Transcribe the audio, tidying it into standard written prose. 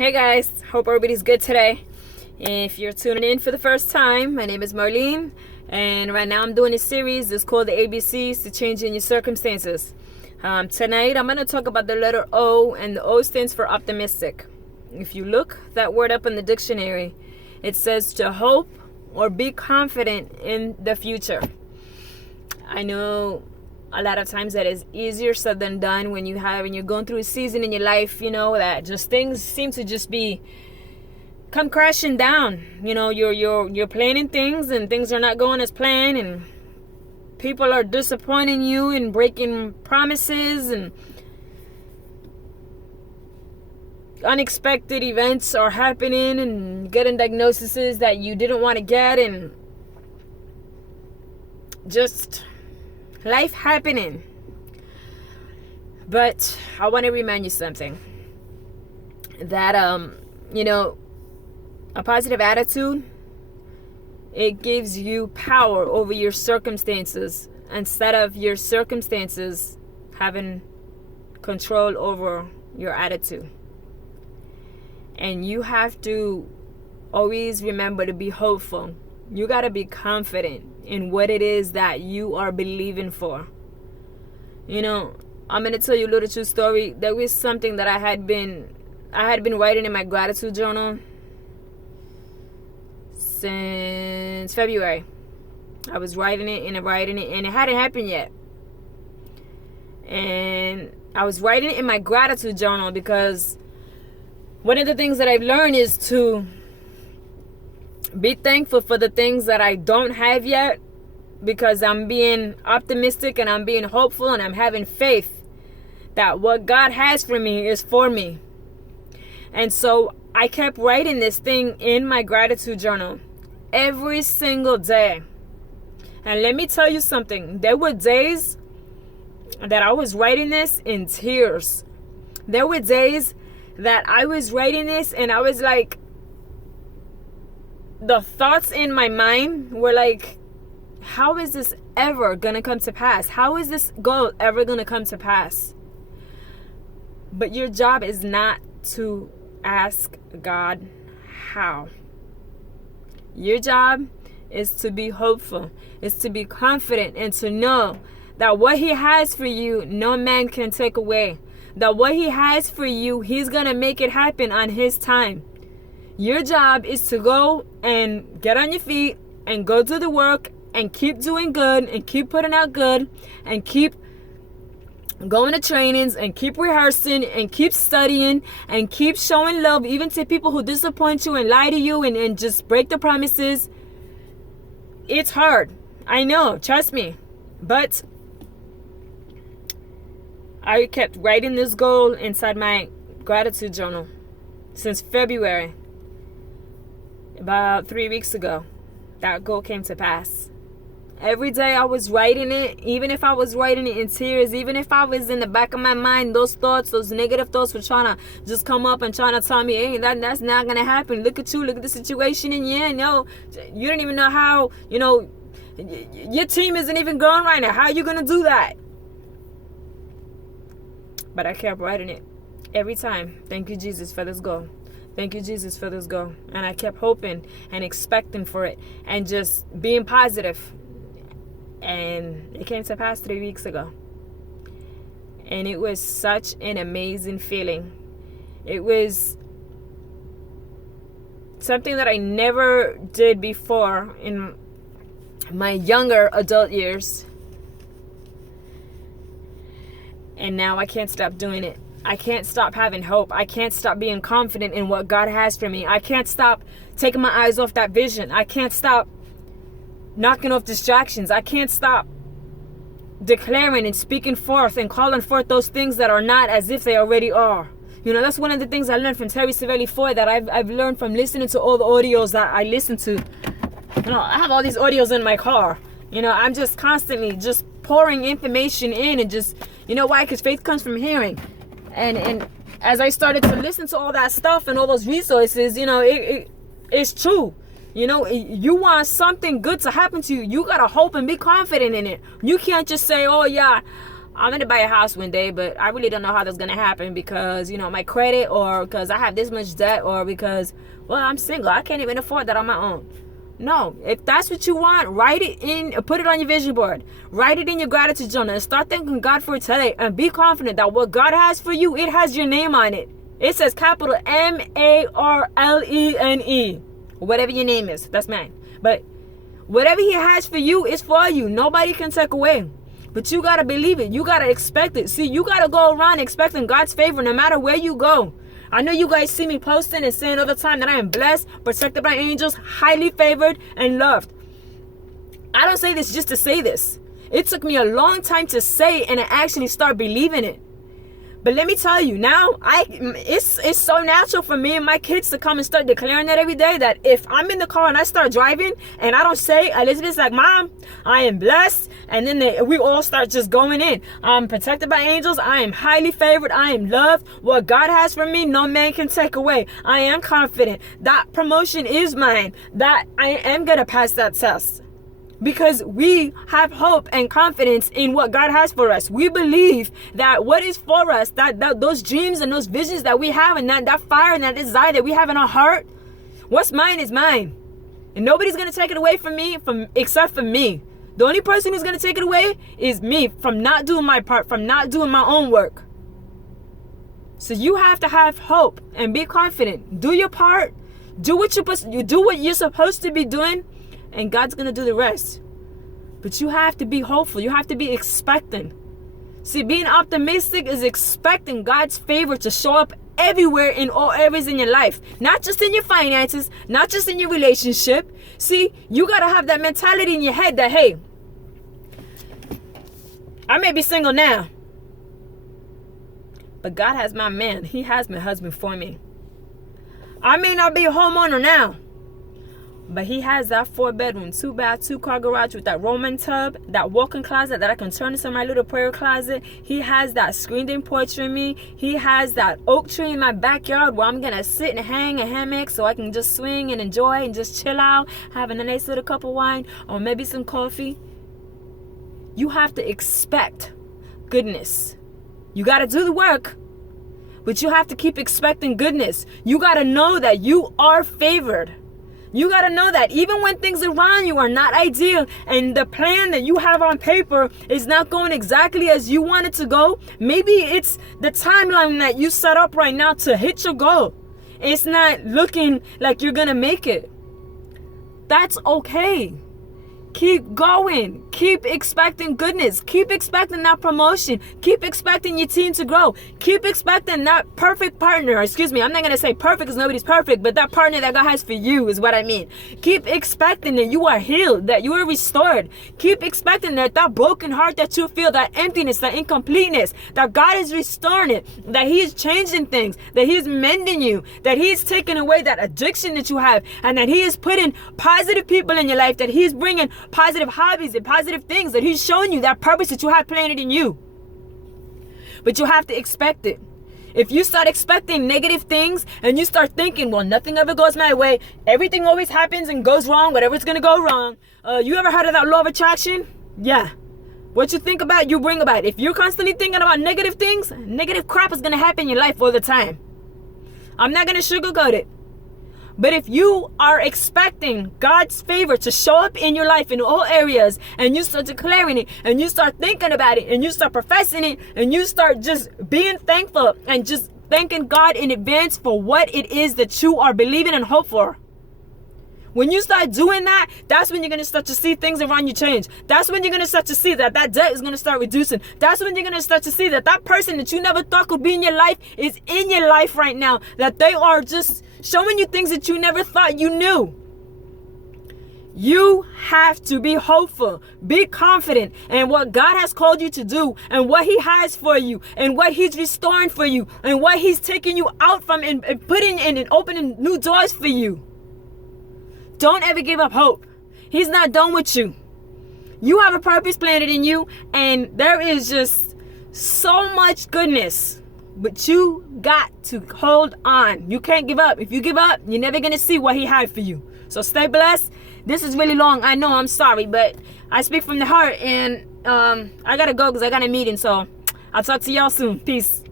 Hey guys, hope everybody's good today. If you're tuning in for the first time, my name is Marlene, and right now I'm doing a series. It's called the ABCs to Changing Your Circumstances. Tonight I'm going to talk about the letter O, and the O stands for optimistic. If you look that word up in the dictionary, it says to hope or be confident in the future. I know a lot of times that is easier said than done when you're going through a season in your life, that just things seem to just come crashing down. You're planning things and things are not going as planned, and people are disappointing you and breaking promises, and unexpected events are happening and getting diagnoses that you didn't want to get, and just life happening. But I want to remind you something, that a positive attitude, it gives you power over your circumstances instead of your circumstances having control over your attitude. And you have to always remember to be hopeful. You got to be confident in what it is that you are believing for. I'm going to tell you a little true story. There was something that I had been writing in my gratitude journal since February. I was writing it, and it hadn't happened yet. And I was writing it in my gratitude journal because one of the things that I've learned is to be thankful for the things that I don't have yet, because I'm being optimistic and I'm being hopeful and I'm having faith that what God has for me is for me. And so I kept writing this thing in my gratitude journal every single day. And let me tell you something. There were days that I was writing this in tears. There were days that I was writing this and I was like, the thoughts in my mind were like, how is this ever gonna come to pass? How is this goal ever gonna come to pass? But your job is not to ask God how. Your job is to be hopeful, is to be confident, and to know that what He has for you, no man can take away. That what He has for you, He's gonna make it happen on His time. Your job is to go and get on your feet and go do the work and keep doing good and keep putting out good and keep going to trainings and keep rehearsing and keep studying and keep showing love even to people who disappoint you and lie to you and just break the promises. It's hard. I know. Trust me. But I kept writing this goal inside my gratitude journal since February. About 3 weeks ago, that goal came to pass. Every day I was writing it, even if I was writing it in tears, even if I was in the back of my mind, those thoughts, those negative thoughts were trying to just come up and trying to tell me, hey, that's not going to happen. Look at you, look at the situation, and you don't even know how, your team isn't even going right now. How are you going to do that? But I kept writing it every time. Thank you, Jesus, for this goal. Thank you, Jesus, for this goal. And I kept hoping and expecting for it and just being positive. And it came to pass 3 weeks ago. And it was such an amazing feeling. It was something that I never did before in my younger adult years. And now I can't stop doing it. I can't stop having hope. I can't stop being confident in what God has for me. I can't stop taking my eyes off that vision. I can't stop knocking off distractions. I can't stop declaring and speaking forth and calling forth those things that are not as if they already are. That's one of the things I learned from Terry Savelli Foy, that I've learned from listening to all the audios that I listen to. I have all these audios in my car. I'm just constantly just pouring information in, and just, why? Because faith comes from hearing. And as I started to listen to all that stuff and all those resources, it's true. You want something good to happen to you. You got to hope and be confident in it. You can't just say, oh yeah, I'm going to buy a house one day, but I really don't know how that's going to happen because, my credit, or because I have this much debt, or because, well, I'm single. I can't even afford that on my own. No, if that's what you want, write it in, put it on your vision board. Write it in your gratitude journal and start thanking God for it today. And be confident that what God has for you, it has your name on it. It says capital MARLENE. Whatever your name is, that's mine. But whatever He has for you is for you. Nobody can take away. But you got to believe it. You got to expect it. See, you got to go around expecting God's favor no matter where you go. I know you guys see me posting and saying all the time that I am blessed, protected by angels, highly favored, and loved. I don't say this just to say this. It took me a long time to say and to actually start believing it. But let me tell you, now it's so natural for me and my kids to come and start declaring that every day, that if I'm in the car and I start driving and I don't say, Elizabeth's like, Mom, I am blessed. And then we all start just going in. I'm protected by angels. I am highly favored. I am loved. What God has for me, no man can take away. I am confident. That promotion is mine. That I am going to pass that test. Because we have hope and confidence in what God has for us. We believe that what is for us, that those dreams and those visions that we have, and that fire and that desire that we have in our heart, what's mine is mine. And nobody's going to take it away from me except for me. The only person who's going to take it away is me, from not doing my part, from not doing my own work. So you have to have hope and be confident. Do your part. Do what you're supposed to be doing. And God's going to do the rest. But you have to be hopeful. You have to be expecting. See, being optimistic is expecting God's favor to show up everywhere in all areas in your life. Not just in your finances, not just in your relationship. See, you got to have that mentality in your head that, hey, I may be single now, but God has my man. He has my husband for me. I may not be a homeowner now, but He has that 4-bedroom, 2-bath, 2-car garage with that Roman tub, that walk-in closet that I can turn into my little prayer closet. He has that screened-in porch for me. He has that oak tree in my backyard where I'm going to sit and hang a hammock so I can just swing and enjoy and just chill out, having a nice little cup of wine or maybe some coffee. You have to expect goodness. You got to do the work, but you have to keep expecting goodness. You got to know that you are favored. You got to know that even when things around you are not ideal and the plan that you have on paper is not going exactly as you want it to go, maybe it's the timeline that you set up right now to hit your goal. It's not looking like you're going to make it. That's okay. Keep going. Keep expecting goodness. Keep expecting that promotion. Keep expecting your team to grow. Keep expecting that perfect partner. Excuse me, I'm not going to say perfect because nobody's perfect, but that partner that God has for you is what I mean. Keep expecting that you are healed, that you are restored. Keep expecting that broken heart that you feel, that emptiness, that incompleteness, that God is restoring it, that He is changing things, that He is mending you, that He is taking away that addiction that you have, and that He is putting positive people in your life, that He is bringing positive hobbies and positive things, that He's showing you that purpose that you have planted in you. But you have to expect it. If you start expecting negative things and you start thinking, well, nothing ever goes my way, everything always happens and goes wrong, whatever's going to go wrong. You ever heard of that law of attraction? Yeah. What you think about, you bring about. If you're constantly thinking about negative things, negative crap is going to happen in your life all the time. I'm not going to sugarcoat it. But if you are expecting God's favor to show up in your life in all areas, and you start declaring it, and you start thinking about it, and you start professing it, and you start just being thankful and just thanking God in advance for what it is that you are believing and hope for. When you start doing that, that's when you're going to start to see things around you change. That's when you're going to start to see that debt is going to start reducing. That's when you're going to start to see that person that you never thought could be in your life is in your life right now. That they are just showing you things that you never thought you knew. You have to be hopeful, be confident in what God has called you to do, and what He has for you, and what He's restoring for you, and what He's taking you out from and putting in and opening new doors for you. Don't ever give up hope. He's not done with you. You have a purpose planted in you, and there is just so much goodness. But you got to hold on. You can't give up. If you give up, you're never going to see what He had for you. So stay blessed. This is really long. I know, I'm sorry, but I speak from the heart, and I gotta go because I got a meeting. So I'll talk to y'all soon. Peace.